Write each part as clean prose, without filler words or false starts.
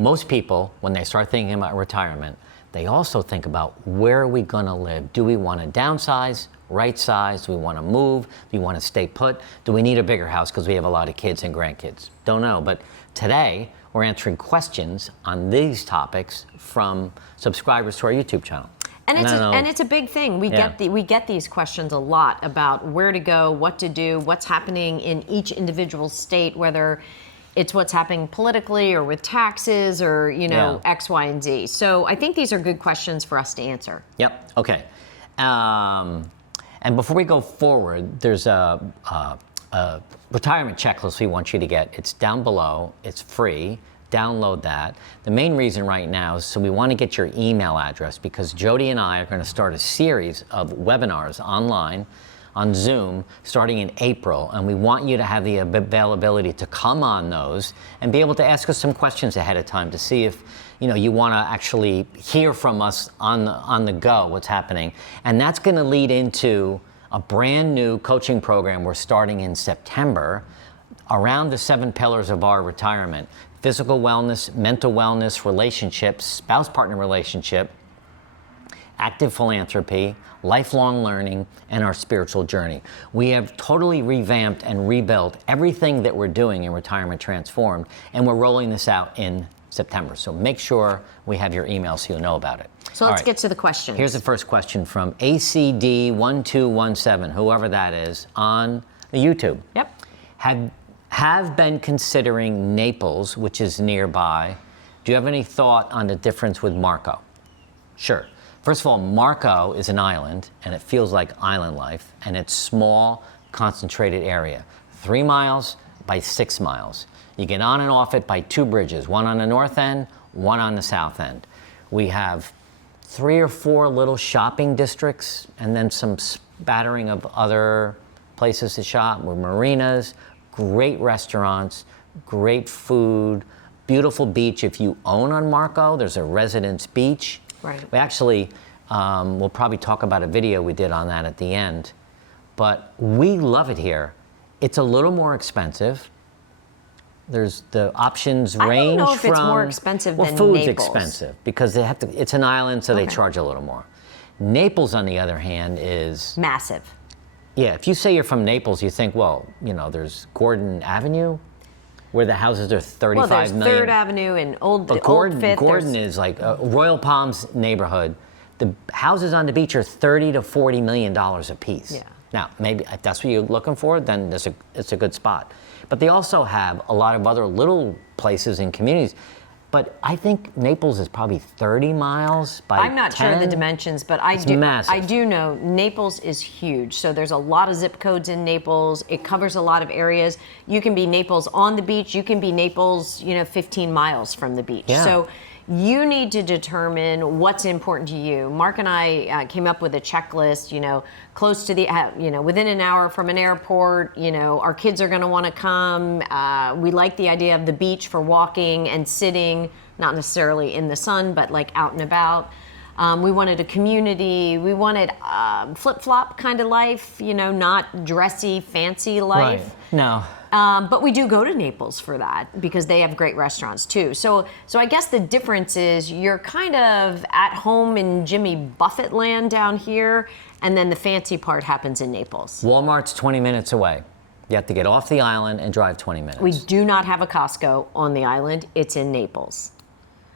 most people, when they start thinking about retirement, they also think about where are we going to live? Do we want to downsize, right size? Do we want to move? Do we want to stay put? Do we need a bigger house because we have a lot of kids and grandkids? Don't know. But today, we're answering questions on these topics from subscribers to our YouTube channel. And it's a big thing. We get these questions a lot about where to go, what to do, what's happening in each individual state, whether it's what's happening politically or with taxes or, X, Y, and Z. So I think these are good questions for us to answer. Yep. Okay. And before we go forward, there's a retirement checklist we want you to get. It's down below. It's free. Download that. The main reason right now is so we want to get your email address because Jody and I are going to start a series of webinars online on Zoom starting in April, and we want you to have the availability to come on those and be able to ask us some questions ahead of time to see if you want to actually hear from us on the go what's happening. And that's going to lead into a brand new coaching program we're starting in September around the 7 pillars of our retirement: physical wellness, mental wellness, relationships, spouse-partner relationship, active philanthropy, lifelong learning, and our spiritual journey. We have totally revamped and rebuilt everything that we're doing in Retirement Transformed, and we're rolling this out in September. So make sure we have your email so you'll know about it. So let's get to the questions. Here's the first question from ACD1217, whoever that is, on the YouTube. Yep. Have been considering Naples, which is nearby. Do you have any thought on the difference with Marco? Sure. First of all, Marco is an island, and it feels like island life, and it's small, concentrated area. 3 miles by 6 miles. You get on and off it by 2 bridges, one on the north end, one on the south end. We have 3 or 4 little shopping districts, and then some spattering of other places to shop with marinas, great restaurants, great food, beautiful beach. If you own on Marco, there's a residence beach. Right. We actually, we'll probably talk about a video we did on that at the end, but we love it here. It's a little more expensive. There's the options range from... I don't know if it's more expensive than Naples. Well, food's expensive because they have to, it's an island, so they charge a little more. Naples, on the other hand, is... massive. Yeah, if you say you're from Naples, you think, well, there's Gordon Avenue, where the houses are 35 million. million. Third Avenue and Old Fifth. Gordon is like Royal Palms neighborhood. The houses on the beach are $30 to $40 million a piece. Yeah. Now, maybe if that's what you're looking for, then it's a good spot. But they also have a lot of other little places and communities. But I think Naples is probably 30 miles by 10. I'm not sure of the dimensions, but I do know Naples is huge. So there's a lot of zip codes in Naples. It covers a lot of areas. You can be Naples on the beach. You can be Naples, 15 miles from the beach. Yeah. So you need to determine what's important to you. Mark and I came up with a checklist, close to the, within an hour from an airport, our kids are going to want to come. We like the idea of the beach for walking and sitting, not necessarily in the sun, but like out and about. We wanted a community. We wanted flip-flop kind of life, not dressy, fancy life. Right. No. But we do go to Naples for that because they have great restaurants too. So I guess the difference is you're kind of at home in Jimmy Buffett land down here, and then the fancy part happens in Naples. Walmart's 20 minutes away. You have to get off the island and drive 20 minutes. We do not have a Costco on the island. It's in Naples.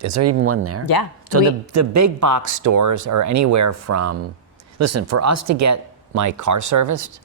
Is there even one there? Yeah. So the big box stores are anywhere from, listen, for us to get my car serviced,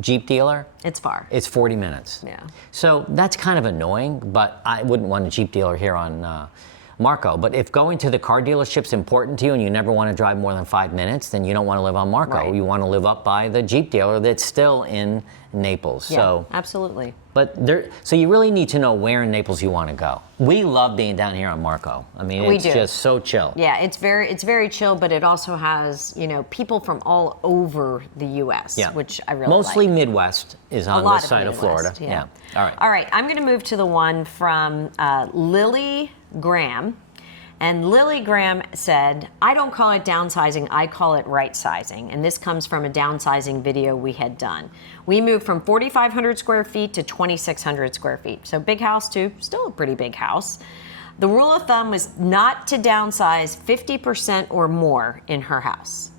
Jeep dealer, it's far. It's 40 minutes. Yeah. So that's kind of annoying, but I wouldn't want a Jeep dealer here on Marco. But if going to the car dealership's important to you and you never want to drive more than 5 minutes, then you don't want to live on Marco. Right. You want to live up by the Jeep dealer that's still in Naples. Yeah, so absolutely. But so you really need to know where in Naples you want to go. We love being down here on Marco. I mean, it's just so chill. Yeah, it's very chill, but it also has, people from all over the U.S., which I really Mostly like. Midwest is on this side of Florida. Yeah. All right. All right, I'm going to move to the one from Lily Graham. And Lily Graham said, I don't call it downsizing, I call it rightsizing. And this comes from a downsizing video we had done. We moved from 4,500 square feet to 2,600 square feet. So big house to still a pretty big house. The rule of thumb was not to downsize 50% or more in her house.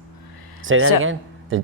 Say that So- again?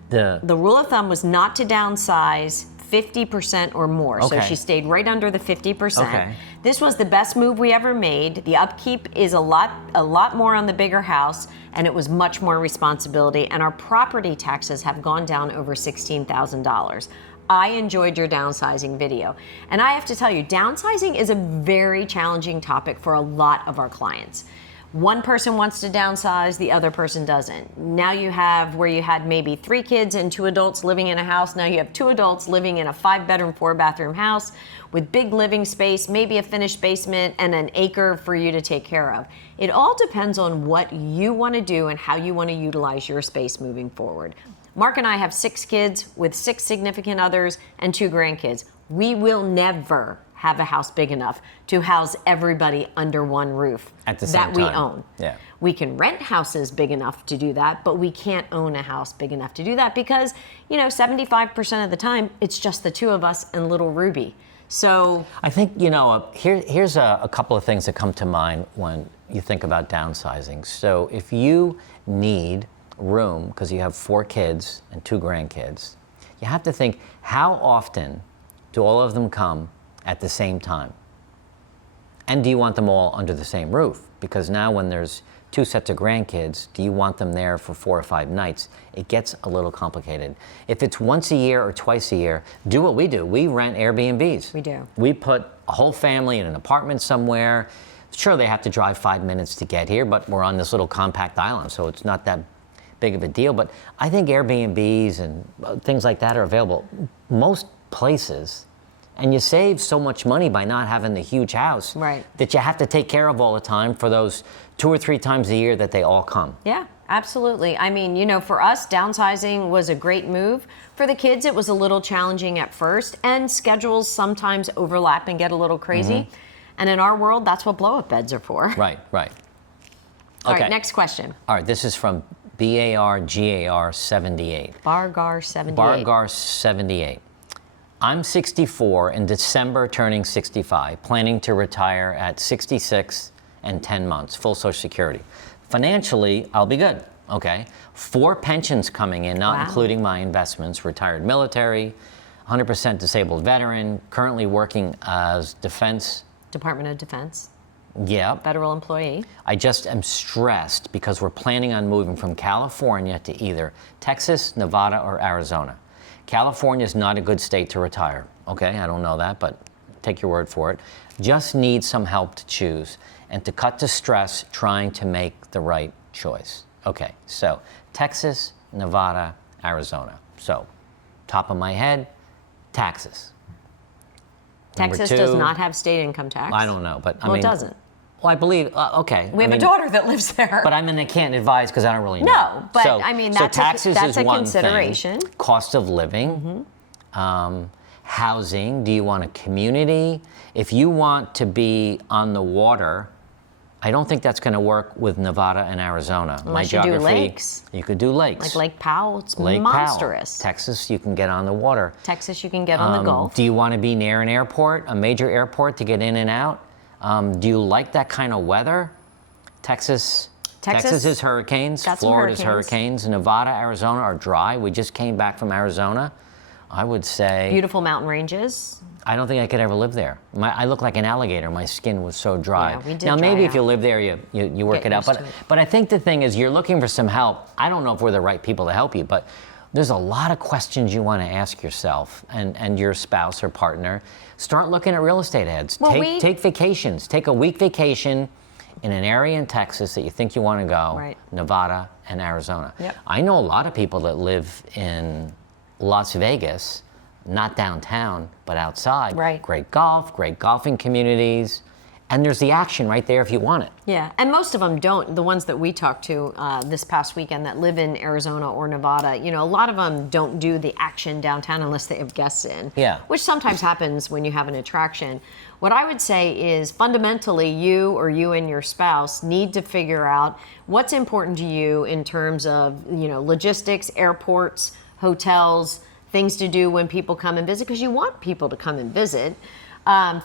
The rule of thumb was not to downsize 50% or more. So Okay. she stayed right under the 50%. Okay. This was the best move we ever made. The upkeep is a lot more on the bigger house, and it was much more responsibility, and our property taxes have gone down over $16,000. I enjoyed your downsizing video. And I have to tell you, downsizing is a very challenging topic for a lot of our clients. One person wants to downsize, the other person doesn't. Now you have where you had maybe 3 kids and 2 adults living in a house. Now you have 2 adults living in a 5-bedroom, 4-bathroom house with big living space, maybe a finished basement and an acre for you to take care of. It all depends on what you want to do and how you want to utilize your space moving forward. Mark and I have 6 kids with 6 significant others and 2 grandkids. We will never have a house big enough to house everybody under one roof At the same that we time. own. Yeah. We can rent houses big enough to do that, but we can't own a house big enough to do that because, 75% of the time, it's just the 2 of us and little Ruby. So I think, here's a couple of things that come to mind when you think about downsizing. So if you need room because you have 4 kids and 2 grandkids, you have to think, how often do all of them come at the same time? And do you want them all under the same roof? Because now when there's 2 sets of grandkids, do you want them there for 4 or 5 nights? It gets a little complicated. If it's once a year or twice a year, do what we do. We rent Airbnbs. We do. We put a whole family in an apartment somewhere. Sure, they have to drive 5 minutes to get here, but we're on this little compact island, so it's not that big of a deal. But I think Airbnbs and things like that are available most places. And you save so much money by not having the huge house Right. that you have to take care of all the time for those 2 or 3 times a year that they all come. yeah, absolutely. I mean, for us, downsizing was a great move. For the kids, it was a little challenging at first, and schedules sometimes overlap and get a little crazy. And in our world, that's what blow-up beds are for. Right. All Okay. right, next question. All right, this is from BARGAR78. Bargar78. Bargar78. I'm 64, in December turning 65, planning to retire at 66 and 10 months, full Social Security. Financially, I'll be good, okay? 4 pensions coming in, not Wow. including my investments, retired military, 100% disabled veteran, currently working as Department of Defense, Yep. federal employee. I just am stressed because we're planning on moving from California to either Texas, Nevada, or Arizona. California is not a good state to retire. Okay, I don't know that, but take your word for it. Just need some help to choose and to cut the stress trying to make the right choice. Okay, so Texas, Nevada, Arizona. So, top of my head, taxes. Number Texas 2, does not have state income tax. I don't know, but I Well, mean, it doesn't. Well, I believe. Okay. We have a daughter that lives there. But I can't advise because I don't really know. No, but so, I mean, so that's taxes that's is a one consideration. thing. Cost of living, housing. Do you want a community? If you want to be on the water, I don't think that's going to work with Nevada and Arizona. Unless you do lakes. You could do lakes. Like Lake Powell, it's Lake monstrous. Powell. Texas, you can get on the water. Texas, you can get on the Gulf. Do you want to be near an airport, a major airport, to get in and out? Do you like that kind of weather? Texas is hurricanes. got some Florida's hurricanes. hurricanes. Nevada, Arizona are dry. We just came back from Arizona. I would say Beautiful mountain ranges. I don't think I could ever live there. I look like an alligator. My skin was so dry. Yeah, we did now maybe dry if you out. live there, you work Get it out. used But to it. but I think the thing is, you're looking for some help. I don't know if we're the right people to help you, but there's a lot of questions you want to ask yourself and your spouse or partner. Start looking at real estate ads. Well, Take vacations. Take a week vacation in an area in Texas that you think you want to go. Right. Nevada and Arizona. Yep. I know a lot of people that live in Las Vegas, not downtown, but outside. Right. Great golf, great golfing communities, and there's the action right there if you want it. Yeah, and most of them don't. The ones that we talked to this past weekend that live in Arizona or Nevada, a lot of them don't do the action downtown unless they have guests in. Yeah. Which sometimes happens when you have an attraction. What I would say is fundamentally you and your spouse need to figure out what's important to you in terms of, logistics, airports, hotels, things to do when people come and visit, because you want people to come and visit.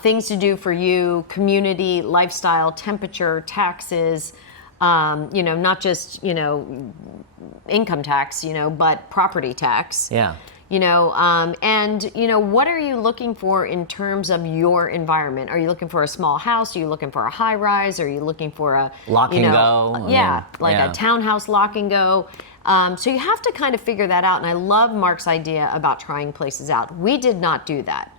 things to do for you, community, lifestyle, temperature, taxes, not just, income tax, but property tax. Yeah. What are you looking for in terms of your environment? Are you looking for a small house? Are you looking for a high rise? Are you looking for a lock and go? A townhouse lock and go? So you have to kind of figure that out. And I love Mark's idea about trying places out. We did not do that.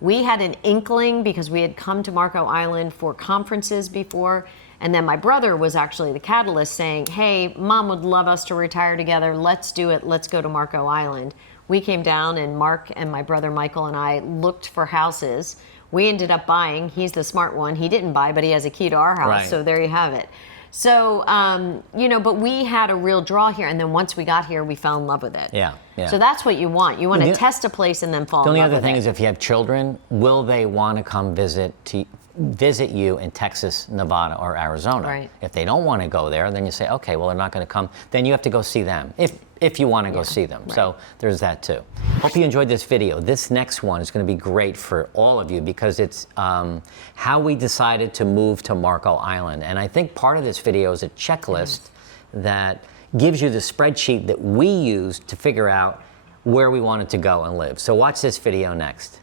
We had an inkling because we had come to Marco Island for conferences before. And then my brother was actually the catalyst saying, hey, Mom would love us to retire together. Let's do it. Let's go to Marco Island. We came down and Mark and my brother Michael and I looked for houses. We ended up buying. He's the smart one. He didn't buy, but he has a key to our house. Right. So there you have it. So, but we had a real draw here. And then once we got here, we fell in love with it. Yeah. So that's what you want. You want to test a place and then fall in love with it. The only other thing is if you have children, will they want to come visit you in Texas, Nevada, or Arizona? Right. If they don't want to go there, then you say, okay, well, they're not going to come. Then you have to go see them, if you want to go see them. Right. So there's that too. Hope you enjoyed this video. This next one is going to be great for all of you because it's how we decided to move to Marco Island. And I think part of this video is a checklist that gives you the spreadsheet that we used to figure out where we wanted to go and live. So watch this video next.